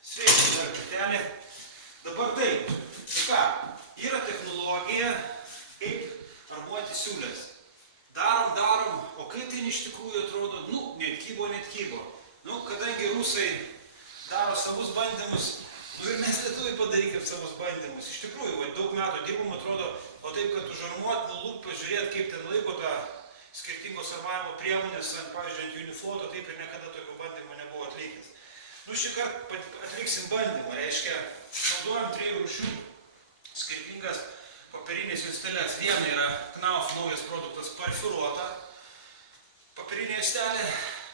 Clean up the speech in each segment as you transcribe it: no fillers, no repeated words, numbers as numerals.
Sveiki, dar kartelį. Dabar taip. Tai ką, yra technologija, kaip armuoti siūlės. Darom, o kaip tai iš tikrųjų atrodo, net kybo. Kadangi rusai daro savus bandymus, ir mes lietuviai padarykim savus bandymus. Iš tikrųjų, daug metų dirbom, atrodo, o taip, kad užarmuot, nulūk, pažiūrėt, kaip ten laiko tą skirtingos armavimo priemonės, pavyzdžiui, ant Unifoto, taip ir niekada tokio bandymo nebuvo atlikęs. Šį kartą atliksim bandymą, reiškia, naudojam 3 rūšių skirtingas papirinės juosteles. Viena yra Knauf naujas produktas perforuota papirinė juostelė.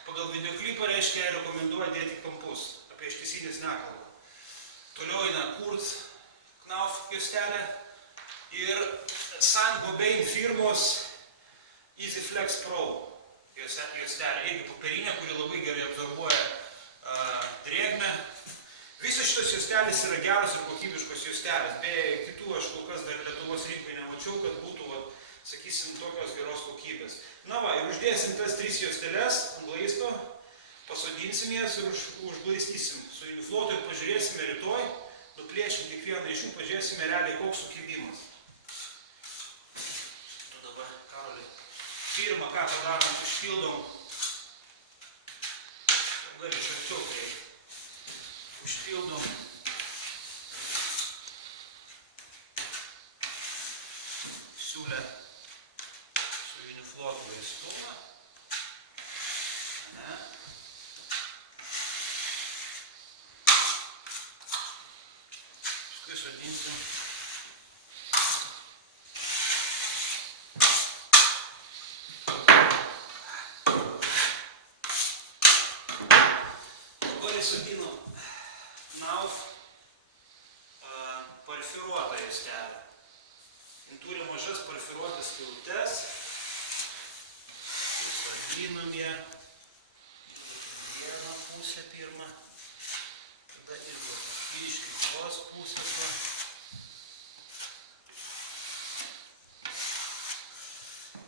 Pagal videoklipą, reiškia, rekomenduoja dėti kampus, apie ištisinės nekalbą. Toliau eina Kurz Knauf juostelė ir Saint-Gobain firmos EasyFlex Pro juostelė. Irgi papirinė, kuri labai gerai absorbuoja drėgmę. Visos šitos juostelės yra geros ir kokybiškos juostelės. Be kitų aš kol kas dar Lietuvos rinkoje nemačiau, kad būtų, sakysim, tokios geros kokybės. Ir uždėsim tas 3 juosteles ant glaisto, pasodinsim jas ir užglaistysim su Uniflotu ir pažiūrėsime rytoj, nuplėšim kiekvieną iš jų, pažiūrėsime realiai koks sukibimas. Dabar, Karoli, pirmą ką padarom, užpildom. Gali šarčiau kreipti. Užpildom siūlę su Uniflotu glaistumą. Paskui sodinsim sodino Knauf perforuotą juostelę. Jin turi mažas perforuotas skylutes. Sodinam ją. Vieną pusę pirmą. Tada ir iš kitos pusės.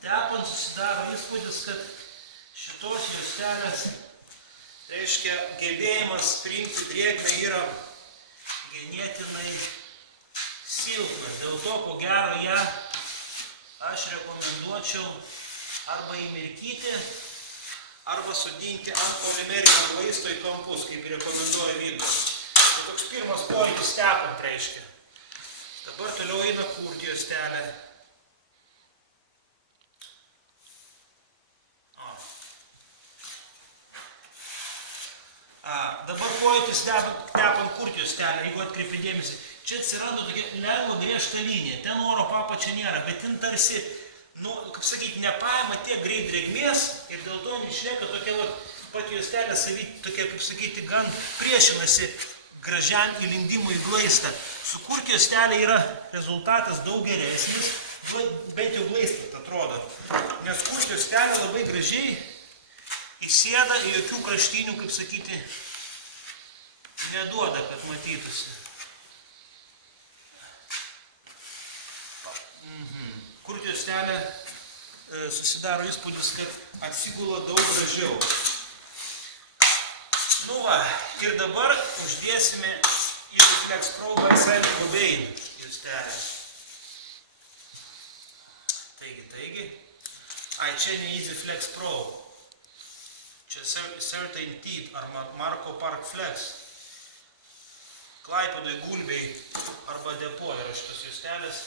Tepant susidaro įspūdis, kad šitos juostelės reiškia, gebėjimas priimti drėgmę yra ganėtinai silpnas. Dėl to, ko gero, ją aš rekomenduočiau arba įmirkyti, arba sodinti ant polimerinio glaisto į kampus, kaip rekomenduoja Vydas. Tai toks pirmas poreikis tepant, reiškia. Dabar toliau eina kurti juostelę. Dabar pojūtis tepant kurti juostelę, jeigu atkreipi dėmesį. Čia atsiranda tokia lengva griežta linija. Ten oro papačia nėra, bet ten tarsi, kaip sakyti, nepaima tiek greit drėgmės ir dėl to neišlieka tokia pat juostelė savy, tokia, kaip sakyti, gan priešinasi gražiam įlindimui į glaistą. Su kurti juostelė yra rezultatas daug geresnis, bent jau glaistas atrodo. Nes kurti juostelė labai gražiai įsėda, jokių kraštinių, kaip sakyti, neduoda, kad matytųsi. Kurti juostelė susidaro įspūdis, kad atsigula daug gražiau. Ir dabar uždėsime EasyFlex Pro by Saint-Gobain juostelę. Taigi. Čia ne EasyFlex Pro. Čia Certain Teeth arba Marko Park Flex. Klaipėdoj Gulbėj arba Depo yra šitos juostelės.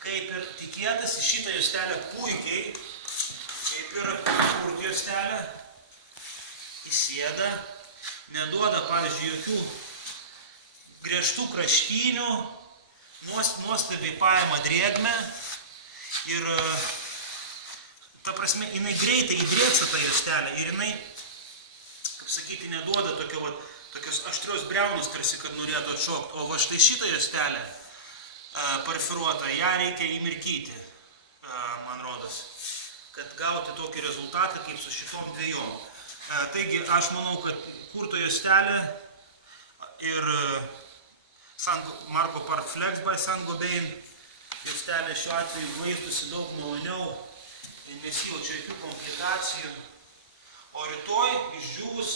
Kaip ir tikėtasi, šitą juostelę puikiai, kaip ir kurti juostelę, įsėda, neduoda, pavyzdžiui, jokių griežtų kraštinių, nuostabiai paima drėgmę ir ta prasme, jinai greitai įdrėksta tą juostelę ir jinai, kaip sakyti, neduoda tokios aštrios briaunos, tarsi, kad norėtų atšokti. O va štai šitą juostelę perforuotą, ją reikia įmirkyti, man rodos, kad gauti tokį rezultatą kaip su šitom dviejom. Taigi, aš manau, kad kurto juostelė ir Marko Park Flex by Saint-Gobain juostelė šiuo atveju glaistusi daug maloniau. Nesijaučia jokių komplikacijų. O rytoj išdžiūvus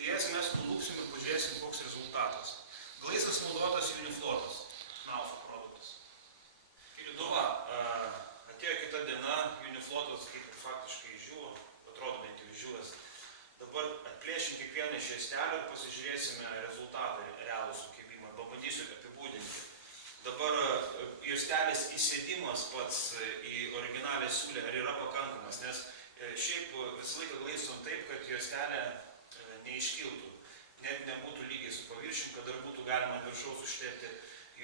į jas mes nulūksim ir pažiūrėsim, koks rezultatas. Glaistas naudotas Uniflotas, Knaufo produktas. Nu va, atėjo kita diena, Uniflotas kaip ir faktiškai išžiūvo, atrodo bent jau išžiūvęs. Dabar atplėšim kiekvieną iš juostelių ir pasižiūrėsime rezultatą realų sukibimą. Pabandysiu apibūdinti. Dabar juostelės įsėdimas pats į originalią siūlę ar yra pakankamas, nes šiaip visą laiką glaistom taip, kad juostelė neiškiltų, net nebūtų lygiai su paviršium, kad dar būtų galima ant viršaus užtepti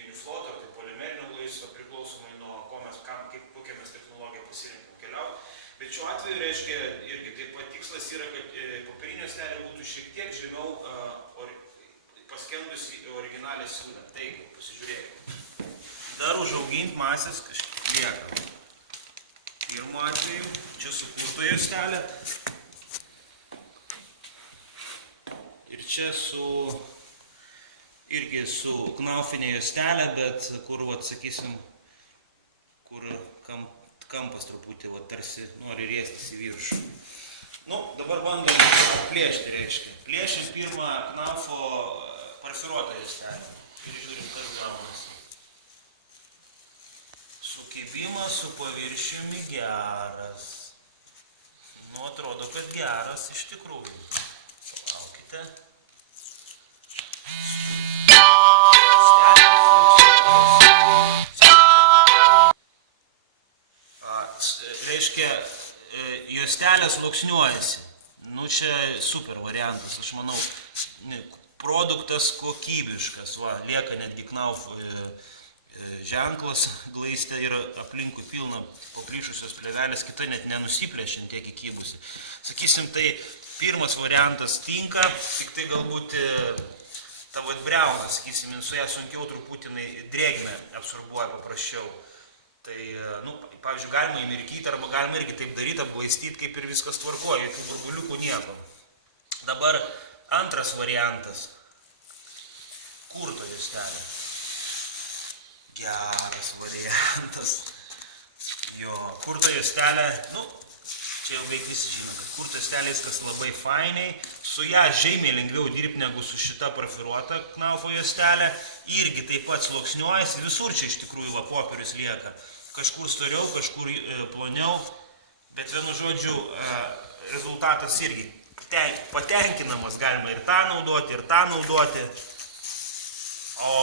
Unifloto ar tai polimerinio glaisto, priklausomai nuo kokią mes technologiją pasirinkam keliauti. Bet šiuo atveju reiškia irgi taip pat tikslas yra, kad popierinė juostelė būtų šiek tiek žemiau paskendusi originalią siūlę. Taigi, pasižiūrėkime. Dar užauginti masės kažkiek lieka. Pirmu atveju, čia sukurta juostelė. Ir čia irgi su knaufinė juostelė, bet kur, sakysim, kur kampas truputį, tarsi nori riestis į viršų. Dabar bandom plėšti, reiškia. Plėšim pirmą knaufo parfiruotą juostelę. Ir žiūrim, kas gaunasi. Sukibimas su paviršiumi geras. Atrodo, kad geras iš tikrųjų. Palaukite. Reiškia, juostelė sluoksniuojasi. Čia super variantas, aš manau, produktas kokybiškas. Lieka netgi Knaufo ženklas glaiste ir aplinkui pilna paplyšusios plėvelės, kita net nenusiplėšint tiek įkybusi. Sakysim, tai pirmas variantas tinka, tik tai galbūt ta briauna, sakysim, su ją sunkiau truputį drėgmę absorbuoja paprasčiau. Tai, pavyzdžiui, galima įmirkyti arba galima irgi taip daryti, apglaistyti, kaip ir viskas tvarkoja, jokių burbuliukų nieko. Dabar antras variantas. Kurto juostelė. Geras variantas. Kurto juostelė, čia jau beveik visi žino, kad kurto juostelė viskas labai fainiai. Su ją žymiai lengviau dirbti negu su šita parfiruota Knaufo juostelė. Irgi taip pat sluoksniuojasi, visur čia iš tikrųjų popierius lieka. Kažkur storiau, kažkur ploniau, bet vienu žodžiu rezultatas irgi patenkinamas, galima ir tą naudoti, ir tą naudoti. O,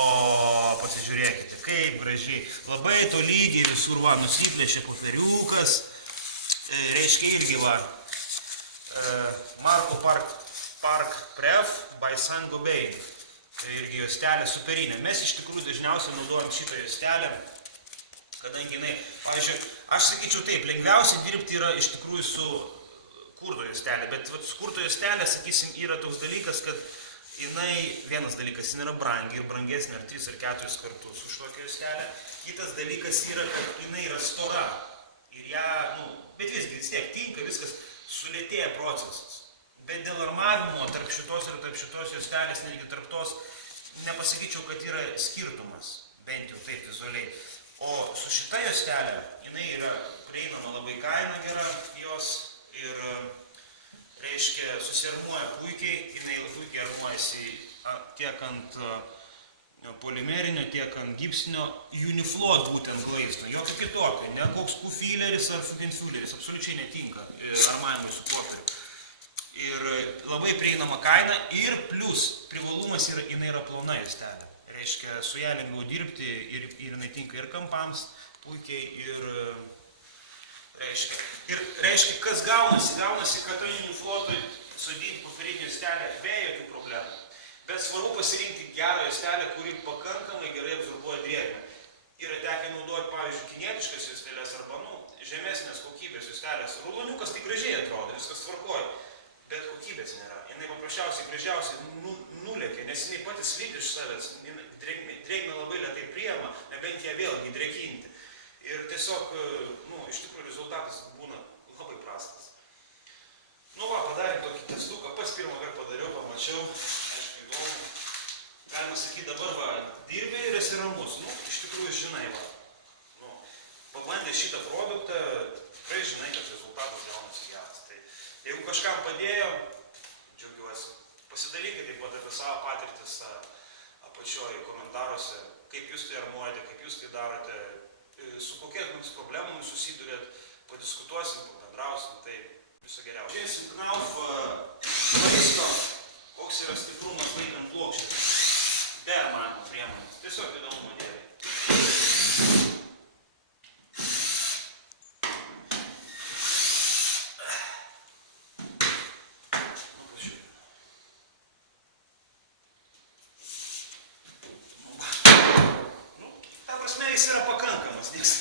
pasižiūrėkite, kaip gražiai, labai tolygiai visur nusiplėšė popieriukas, reiškia irgi Marko Park Pref by Saint-Gobain, irgi juostelė superinė. Mes iš tikrųjų dažniausiai naudojam šitą juostelę, kadangi jinai, pavyzdžiui, aš sakyčiau taip, lengviausiai dirbti yra iš tikrųjų su kurto juostelė, bet su kurto juostelė, sakysim, yra toks dalykas, kad vienas dalykas, jinai yra brangi ir brangesnė ar 3 ar 4 kartus už tokią juostelę. Kitas dalykas yra, kad jinai yra stora. Ir ją, bet visgi vis tiek tinka, viskas sulėtėja procesas. Bet dėl armavimo tarp šitos ir tarp šitos juostelės, netgi tarp tos, nepasakyčiau, kad yra skirtumas, bent jau taip vizualiai. O su šita juostelė, jinai yra prieinama labai kaina gera jos ir reiškia, susiarmuoja puikiai, jinai puikiai armuojasi tiek ant polimerinio, tiek ant gipsinio Uniflot būtent glaisto. Jokio kitokio, ne koks kufileris ar fugenfuleris, absoliučiai netinka armavimui su popieriu. Ir labai prieinama kaina ir plus privalumas yra, jinai yra plona juostelė. Reiškia, su ją lengviau dirbti ir jinai tinka ir kampams puikiai ir reiškia, kas gaunasi? Gaunasi, kad Uniflotui sudėti popierinį juostelę be jokių problemų. Bet svarbu pasirinkti gerą juostelę, kuri pakankamai gerai absorbuoja drėgmę. Yra tekę naudoti, pavyzdžiui, kinietiškas juostelės arba, žemesnės kokybės juostelės. Ruloniukas tai gražiai atrodo, viskas tvarkoja, bet kokybės nėra. Jinai paprasčiausiai gražiausiai nulėkė, nes jinai pati slypi iš savęs, drėgmę labai lėtai priima, nebent ją vėlgi drėkinti. Ir tiesiog, iš tikrųjų rezultatas būna labai prastas. Padarėm tokį testuką, pats pirmą kartą padariau, pamačiau, aišku, įdomu. Galima sakyti, dabar dirbi ir esi ramus. Iš tikrųjų, žinai, pabandė šitą produktą, tikrai žinai, kad rezultatas gaunasi geras. Tai jeigu kažkam padėjo, džiaugiuosi. Pasidalykite taip pat apie savo patirtis apačioje komentaruose, kaip jūs tai armuojate, kaip jūs tai darote, su kokiamis problemomis susidurėt, padiskutuosim, pabendrausim, tai viso geriausio. Žiūrėsim Knauf maisto, koks yra stiprumas laikant plokštės. Be armavimo priemonės. Tiesiog įdomumo dėlei. Ta prasme, jis yra pakankamas, nes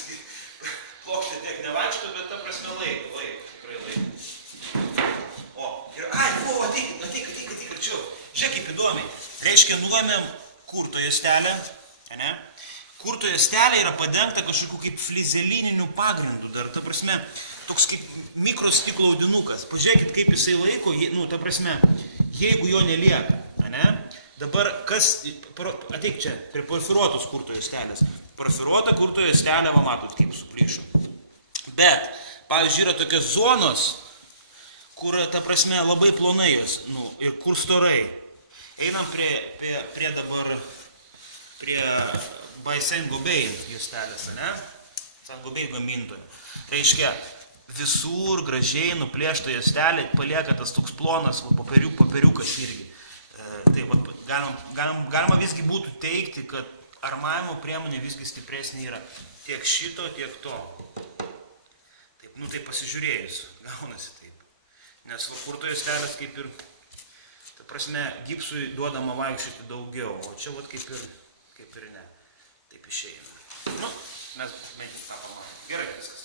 plokštė tiek nevaikšto, bet ta prasme laiko, tikrai laiko. O, ir, ateik, čia, žiūrėk kaip įdomiai. Reiškia, nuėmėm kurto juostelę, ne? Kurto juostelė yra padengta kažkokiu kaip flizelininiu pagrindu dar, ta prasme, toks kaip mikrostiklo audinukas. Pažiūrėkit, kaip jisai laiko, ta prasme, jeigu jo nelieka, ne? Dabar kas, ateik čia, prie porfiruotos kurto juostelės. Porfiruota kurto juostelė, va matot, kaip suplyšo. Bet, pavyzdžiui, yra tokios zonos, kur, ta prasme, labai plonai jos, ir kur storai. Einam prie dabar, prie by Saint-Gobain juostelės, ne? Saint-Gobain gamintojo. Reiškia, visur gražiai nuplėšta juostelė, palieka tas toks plonas, popieriukas irgi. Tai galima visgi būtų teigti, kad armavimo priemonė visgi stipresnė yra tiek šito, tiek to. Taip, tai pasižiūrėjus, gaunasi taip. Nes kurto juostelės kaip ir, ta prasme, gipsui duodama vaikščioti daugiau, o čia kaip ir ne. Taip išeina. Mes bent jau tą pamatėm. Gerai viskas.